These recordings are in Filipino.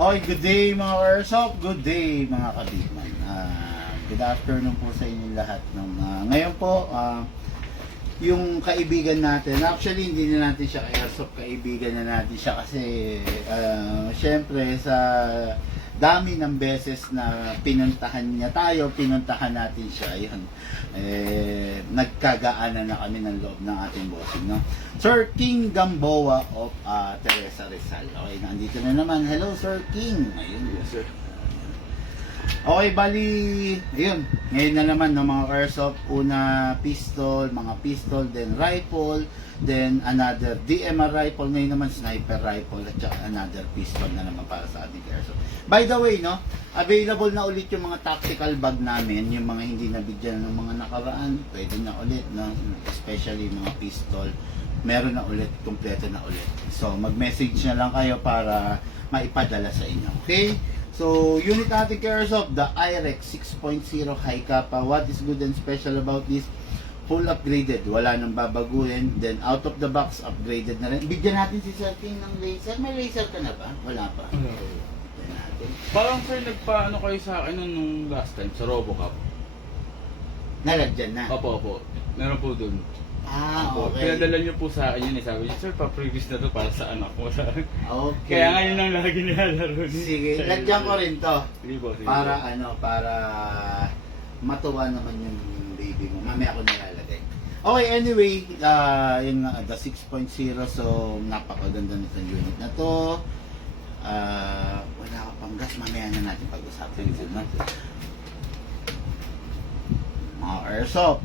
Okay, good day mga Airsoft, good day mga kabigman. Good afternoon po sa inyo lahat. Ngayon po, yung kaibigan natin, actually hindi na natin siya Airsoft, kaibigan na natin siya kasi syempre sa dami ng beses na pinuntahan niya tayo, pinuntahan natin siya, ayun, nagkagaanan na kami ng loob ng ating bossing, no? Sir King Gamboa of Teresa Rizal. Okay, nandito na naman. Hello, Sir King. Ayun, yes, sir. Okay, bali, ayun, ngayon na naman ng mga Airsoft, una mga pistol, then rifle, then another DMR rifle, ngayon naman sniper rifle, at saka another pistol na naman para sa ating Airsoft. By the way, no, available na ulit yung mga tactical bag namin, yung mga hindi nabigyan ng mga nakaraan, pwede na ulit, no, especially mga pistol, meron na ulit, kompleto na ulit. So, mag-message na lang kayo para maipadala sa inyo, okay? So, unit natin Airsoft, the IREX 6.0 High Kappa. What is good and special about this? Full upgraded, wala nang babaguhin. Then, out of the box, upgraded na rin. Bigyan natin si Sir King ng laser. May laser ka na ba? Wala pa. Bigyan natin. Parang sir, nagpaano kayo sa akin nung last time, sa RoboCop? Nalagyan na? Opo. Meron po dun. Okay. Pinadala niyo po sa akin yun eh. Sabi niyo, sir, pa-previous na to para sa anak mo. Okay. Kaya ngayon lang lagi nilalaro niyo. Sige, lagyan ko rin to. Sige po. Para para matuwa naman yung baby mo. Mamaya ako nilalagay. Okay, anyway, yung the 6.0, so napakaganda nitong unit na to. Wala ka pang gas, mamaya na natin pag-usapan yun. Mga Airsoft,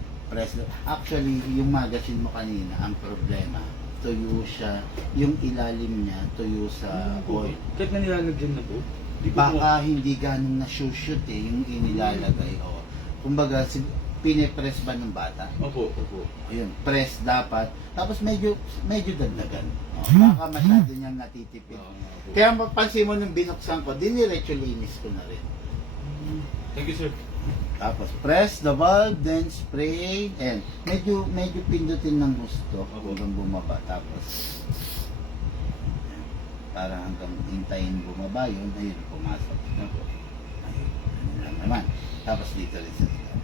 actually, yung magazine mo kanina, ang problema, tuyo siya, yung ilalim niya, tuyo sa oil. Kahit na nilalagyan na po? Baka hindi ganun na shoot yung inilalagay. O, kumbaga, pine-press ba ng bata? Opo. Ayun, press dapat. Tapos medyo dagdagan. O, baka masyado niyang natitipid. Kaya mapansin mo nung binuksan ko, diniretso linis ko na rin. Thank you, sir. Tapos press the valve, then spray, and medyo pindutin ng gusto hanggang bumaba. Tapos para hanggang hintayin bumaba yun, ayun, pumasok. Ayun lang naman. Tapos dito rin sa dito.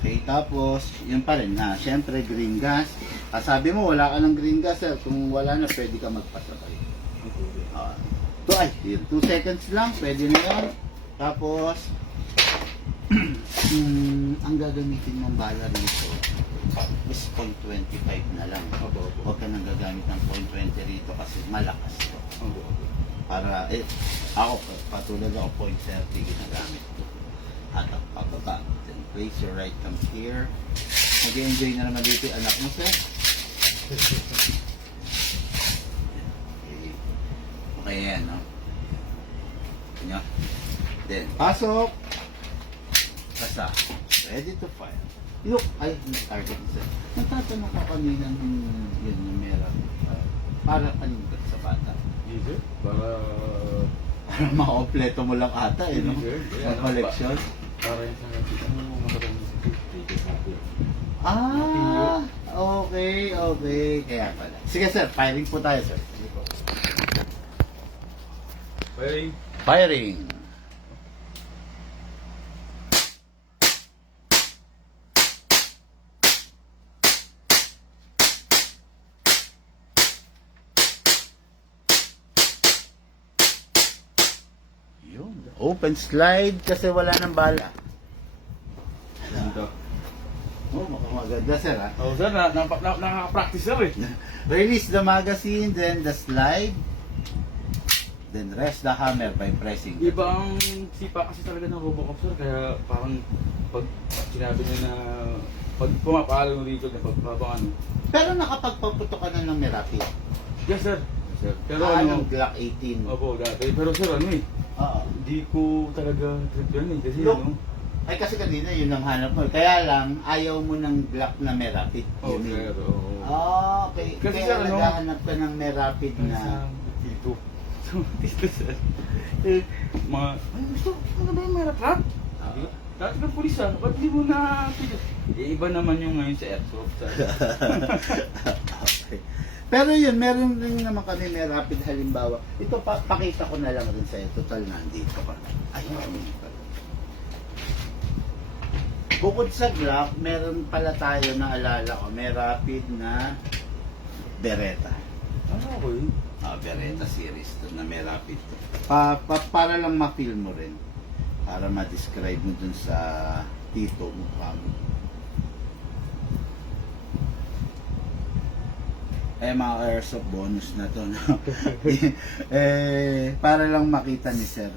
Okay, tapos yun pa rin na, syempre green gas. Sabi mo wala ka ng green gas, sir. Kung wala na, pwede ka magpasabay. 2 seconds lang, pwede na yan. Tapos, ang gagamitin mong bala rito is 0.25 na lang. Huwag ka nang gagamit ng 0.20 rito kasi malakas to. Para, ako, patulad ako, 0.30 ginagamit ko. Hatak pababa. Then place your right thumb here. Mag-enjoy na naman dito yung anak mo, sir. Okay yan, no? Ganyan. Then, pasok. Basta. Ready to fire. Look, ay, target isa. Nagtatanong ka kanina ng yun, yung meron. Para panigat sa bata. Dito? Para Makakompleto mo lang ata, eh, no? Ang collection. Para yung sa matagal na dito sa atin. Okay. Kaya pala. Sige, sir. Firing po tayo, sir. Sige po. Firing. Open slide kasi wala ng bala. Ganda. Maganda, sir, ha? Sir, nakaka-practice sir eh. Release the magazine, then the slide, then rest the hammer by pressing. Iba ang sipa kasi talaga ng RoboCop sir, kaya parang pag sinabi niya na pag pumapalo ng record na pagpapang ano. Pero nakapagpaputo ka na ng Meraki. Yes sir. Pero Anong Glock 18? Opo, dati. Pero sir, ano eh, Oo. hindi ko talaga trip yan eh. Kasi Look. ano, Ay kasi kanina yun ang hanap mo. Kaya lang, ayaw mo ng Glock na Merapid. oh sir, oo. Okay. Kasi Kaya sir, ano, naghahanap ka ng Merapid Sa na... dito. So, dito sir. Mga, ay gusto, ano ba yung meron trap? Dati ka pulis ah, ba't di mo na... iba naman yung ngayon sa airsoft. Okay. Pero yun, meron rin naman kami may rapid halimbawa. Ito, pakita ko na lang rin sa'yo. Total, nandito ka. Ayun. Bukod sa Glock, meron pala tayo na alala ko. May rapid na Beretta. Okay. Beretta series to na may rapid to. Para lang ma-feel mo rin. Para ma-describe mo dun sa tito mo. Mga airsoft bonus na to. No? Para lang makita ni sir.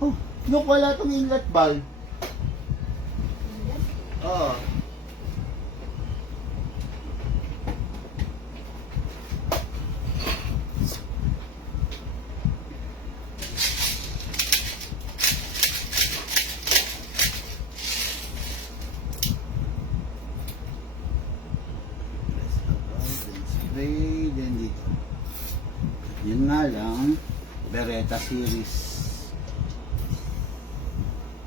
Oh, look, wala tong inlet valve. Oo. Spray, then dito. Yun nga lang, Beretta series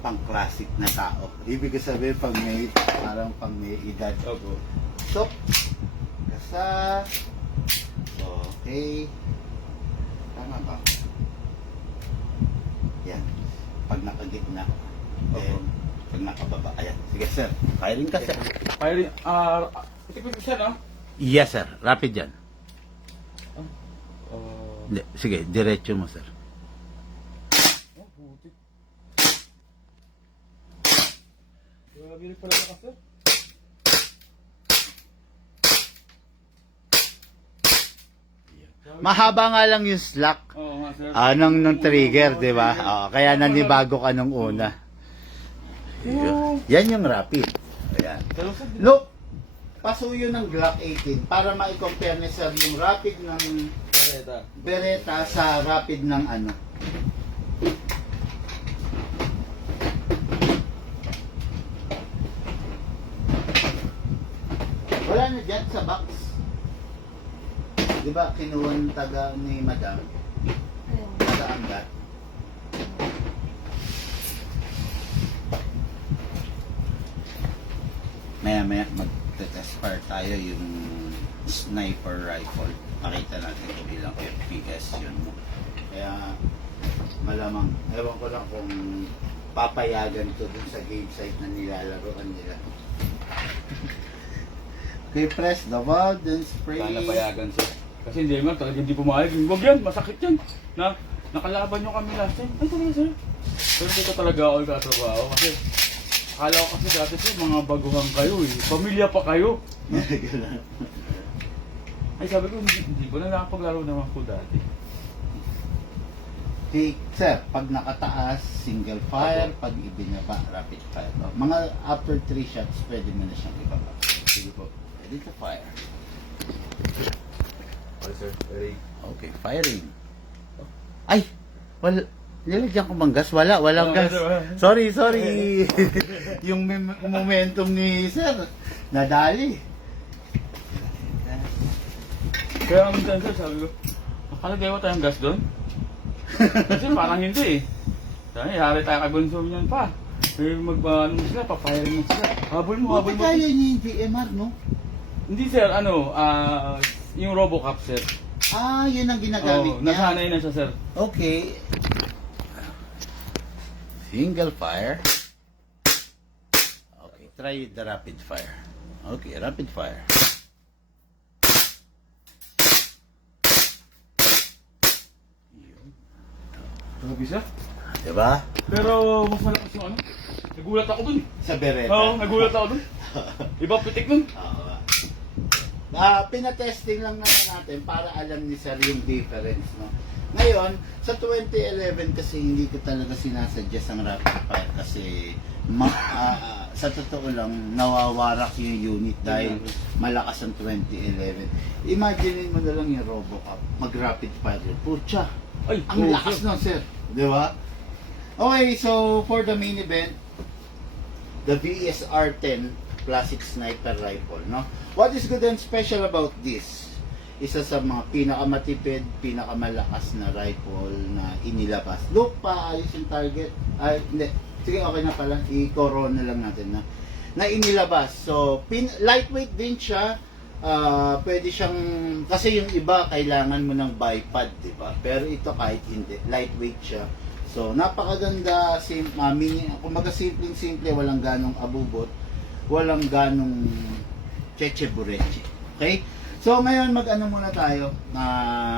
pang classic na tao. Ibig sabihin pag may, parang pang may edad. Opo. So, kasa, okay. Tama ba? Yan. Pag nakagitna, then, pag nakababa, ayan. Sige sir, firing ka sir. Firing, itikot siya, no? Yes sir, rapid yan. Uh, Sige, diretso mo sir. oh, puti. Grabe rin pala ka, sir. Mahaba nga lang yung slack. Oo nga, sir. Nung trigger, di ba? Kaya nanibago ka nung una. Yan yung rapid. Ayan. Pero, sir, Look, pasuyo ng Glock 18 para ma-compare ni sir yung rapid ng Beretta sa rapid ng ano. Wala na dyan sa box. Di ba kinuha ng taga ni madam? Taga-anggat. Maya mag-test fire tayo yung sniper rifle. Makita natin kung ilang FPS yun. Kaya malamang, ewan ko lang kung papayagan ito dun sa game site na nilalaroan nila. Okay, press the valve, then spray. sana payagan, sir. Kasi hindi man, talagang hindi pumayag. Huwag yan, masakit yan. Nakalaban nyo kami last time. Ay, talaga, sir. Pero dito talaga ako katrabaho kasi akala ko kasi dati, sir, mga baguhan kayo eh. Pamilya pa kayo. Ay, sabi ko, hindi ko na nakapaglaro naman po dati. Okay, sir, pag nakataas, single fire, pag ibinaba, rapid fire. Mga after 3 shots, pwede mo na siyang ibaba. Sige po. Ready to fire. Okay, sir. Ready? Okay, firing. Ay! Wala. Nilagyan ko bang gas? Walang gas. Sorry. Yung momentum ni sir, nadali. Kaya minsan, sir, sabi ko, nakalagay ko tayong gas doon? Kasi parang hindi eh. Sabi, hari tayo kay Bunso niyan pa. Ano sila, papayarin mo sila. Habol mo. Bakit kaya niya yung DMR, no? Hindi, sir, yung Robocop, sir. Yun ang ginagamit niya. Nasanay na siya, sir. Okay. Single fire. Okay, try the rapid fire. Okay, rapid fire. Grabe, sir. Diba? Pero mas malakas yung ano. Nagulat ako dun. Sa Beretta. Oo, nagulat ako dun. Iba pitik nun. Pinatesting lang naman natin para alam ni sir yung difference, no? Ngayon, sa 2011 kasi hindi ko talaga sinasuggest ang rapid fire kasi sa totoo lang nawawarak yung unit dahil malakas ang 2011. Imagine mo na lang yung Robocop, mag-rapid fire. Pucha, Ay, ang lakas nun, sir. Di ba? Okay, so for the main event, the VSR-10 Classic Sniper Rifle, no? What is good and special about this? Isa sa mga pinakamatipid, pinakamalakas na rifle na inilabas. Look, paayos yung target. Ay, hindi. Sige, okay na pala. I-corona lang natin na. na inilabas. So, lightweight din siya. Pwede siyang, kasi yung iba kailangan mo ng bipod, di ba? Pero ito kahit hindi, lightweight siya. So, napakaganda, kumbaga simpleng-simple, walang ganong abubot, walang ganong cheche-bureche. Okay? So, ngayon mag-ano muna tayo,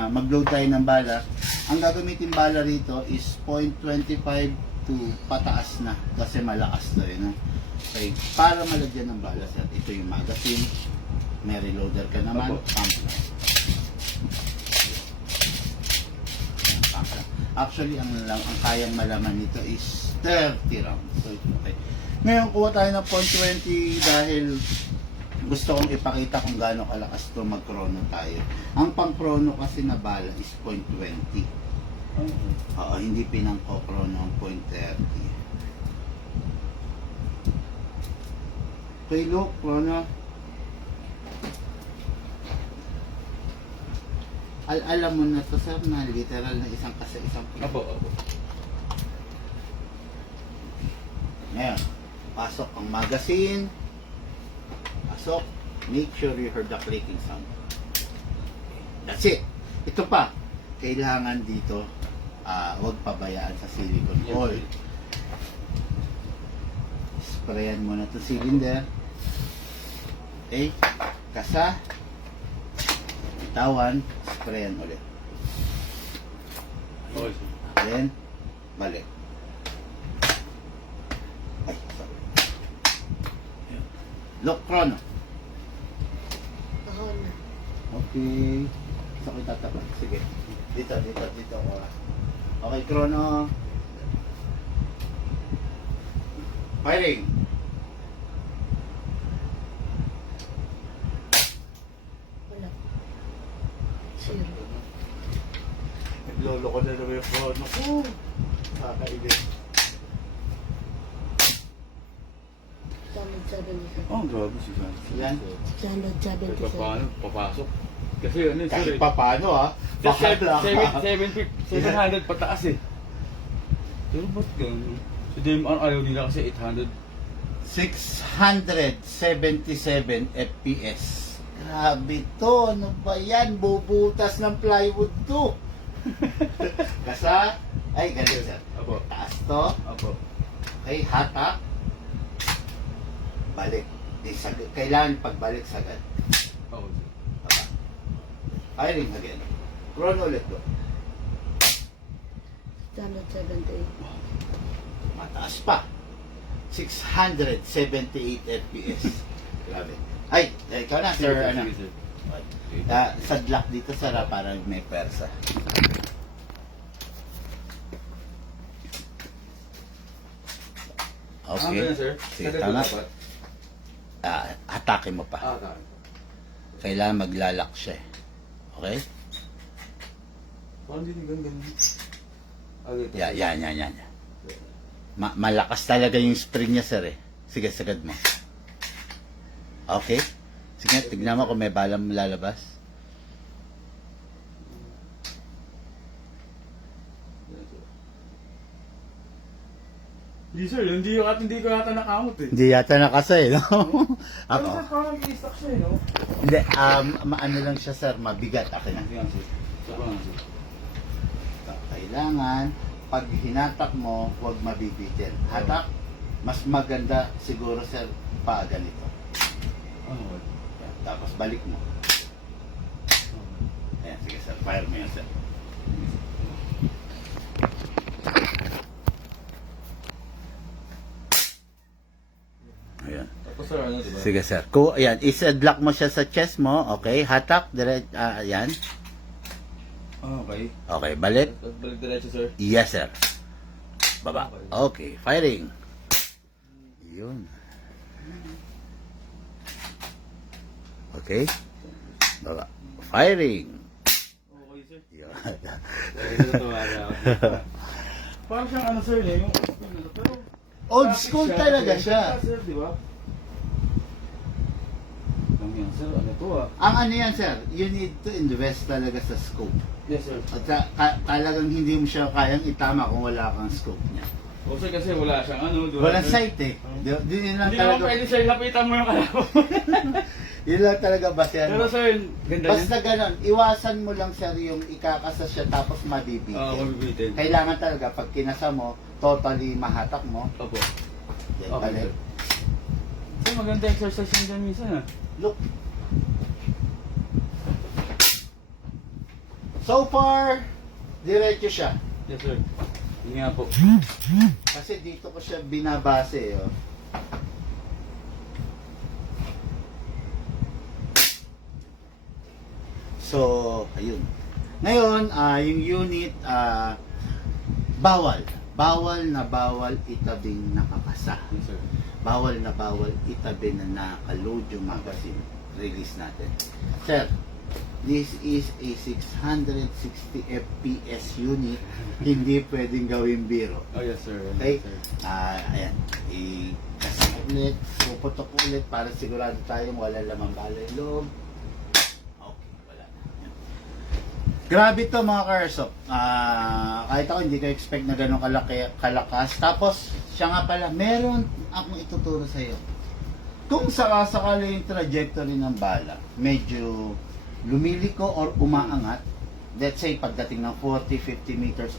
mag-load tayo ng bala. Ang gagamitin bala rito is 0.25 to pataas na, kasi malakas to no? Okay, para malagyan ng bala, sir, ito yung magazine, may reloader ka naman, pump lang. Pump lang. Actually, ang kayang malaman nito is 30 rounds. So, okay. Ngayon, kuha tayo ng 0.20 dahil gusto kong ipakita kung gaano kalakas to mag-chrono tayo. Ang pang-chrono kasi na bala is 0.20. Oo, hindi pinang-chrono ang 0.30. Okay, look, chrono. Alam mo na to, sir, na literal na isang kasi isang pin. Apo. Ngayon, pasok ang magazine. Pasok. Make sure you heard the clicking sound. That's it. Ito pa. Kailangan dito, huwag pabayaan sa silicone oil. Sprayan mo na itong cylinder. Okay. Kasa. Bitawan. Sprayan ulit. Okay, sir. Then, balik. Ay, sorry. Look, chrono. Okay. Gusto ko itatapat. Sige. Dito. Okay, chrono. Firing. Wala. Zero. Naglolo ko na naman yung chrono ko. Kakaibig. Oh, grabe si Sir. Yan. 677. Paano? Papasok. Kasi ano yun, sir. Kahit pa paano Just Bahala. 700 pataas eh. Pero ba't gano'n? Sa DMR ayaw nila kasi 800. 677 FPS. Grabe to. Ano ba yan? Bubutas ng plywood to. Kasa? Ay, ganun sir. Apo. Taas to. Apo. Okay, hatak. Balik. Kailangan pagbalik sagad. Okay, sir. Baba. Firing again. Chrono ulit to. 678. Mataas pa. 678 FPS. Grabe. Ay, ikaw na, sir. Ano? Sige, sir. Sadlak dito, sir, para may persa. Okay. Ano sir? Sige, Sagad tama. ba dapat? Atake mo pa. Okay. Kailangan maglalak siya. Okay? Parang dinigang ganun. Okay, Yan. Malakas talaga yung spring niya, sir, eh. Sige, sagad mo. Okay? Sige, tignan mo kung may balang lalabas. Hindi sir, hindi ko yata nakamot eh. Hindi yata nakasa, eh, no? Ano Ako. sir, parang i-stock siya eh, no? Hindi, ano lang siya, sir, mabigat. Akin na. Yan sir. Saka nga sir. Kailangan, pag hinatak mo, huwag mabibitin. Hatak, mas maganda siguro, sir, pa ganito. Okay. Yan, tapos balik mo. Ayan, sige, sir. Fire mo yan, sir. Ayan. Tapos sir, ano diba? Sige, sir. Ayan, isadlock mo siya sa chest mo. Okay, hatak, ayan. Okay. Okay, balik. Tapos balik diretso sir. Yes, sir. Baba. Okay, firing. Yun. Okay. Baba. Firing. Okay sir. Yun. Parang siyang ano sir, yung pero Old school talaga siya. Sir, di ba? Lang yan sir, ano to ah? Ang ano yan, sir, you need to invest talaga sa scope. Yes sir. At talagang hindi mo siya kayang itama kung wala kang scope niya. O sir, kasi wala siyang ano. Walang sight eh. Yun lang Hindi naman talaga. pwede sir, lapitan mo yung kalaban. Yun lang talaga basehan Pero mo. sir, ganda Basta ganon, iwasan mo lang sir yung ikakasa siya tapos mabibitin. Oo, mabibitin. Kailangan talaga pag kinasa mo, totally mahatak mo. Opo. Yan, Okay, balik. sir. Sir, maganda exercise yun dyan minsan ah. Look. So far, diretso siya. Yes sir. Hindi nga po. Kasi dito ko siya binabase. Oh. So, ayun. Ngayon, yung unit, bawal. Bawal na bawal itabing nakapasa. Yes sir. Bawal na bawal itabi na nakaload yung magazine. Release natin. Sir, this is a 660 FPS unit. Hindi pwedeng gawing biro. Oh yes sir. Okay? Yes, sir. Ayan. I-kasap ulit, puputok ulit para sigurado tayong wala lamang bala yung loob. Okay, wala na. Ayan. Grabe to mga Karsop. Kahit ako hindi ko expect na gano'ng kalakas. Tapos, siya nga pala, meron akong ituturo sa iyo. Kung sakasakali yung trajectory ng bala, medyo lumiliko or umaangat, let's say pagdating ng 40-50 meters,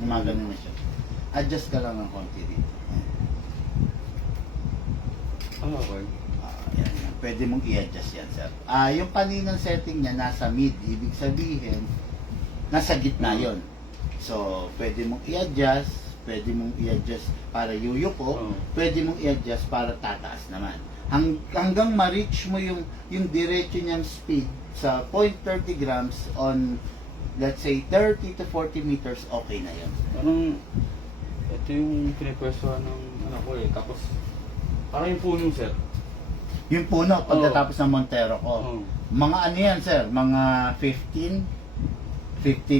gumagano na siya. Adjust ka lang ng konti dito. Ah, okay. Yan. Pwede mong i-adjust yan, sir. Yung paninang setting niya nasa mid, ibig sabihin, nasa gitna yon. So, pwede mong i-adjust, pwede mong i-adjust para yuyuko, pwede mong i-adjust para tataas naman. Hanggang ma-reach mo yung diretso niyang speed sa 0.30 grams on, let's say, 30 to 40 meters, okay na yun. Parang, ito yung pinipwestuhan ng ano ko eh. Tapos, parang yung puno sir. Yung puno, pagkatapos ng Montero ko. Oo. Mga ano yan, sir? Mga 15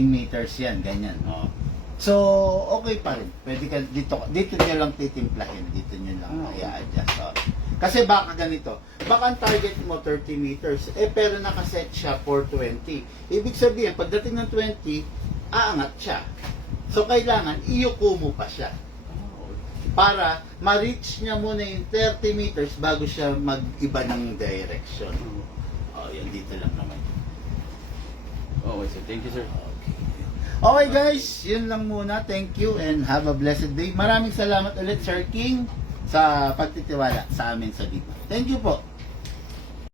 meters yan, ganyan. Oh. So, okay pa rin. Pwede ka, dito nyo lang titimplahin. Dito nyo lang i-adjust. Oh. Kasi baka ganito. Baka ang target mo 30 meters, pero nakaset siya for 20. Ibig sabihin, pagdating ng 20, aangat siya. So, kailangan, iyuko mo pa siya. Para ma-reach niya muna yung 30 meters bago siya mag-iba ng direction. Oh, yan dito lang naman. Okay sir, thank you sir. Okay guys, yun lang muna. Thank you and have a blessed day. Maraming salamat ulit Sir King sa pagtitiwala sa amin sa Dipa. Thank you po.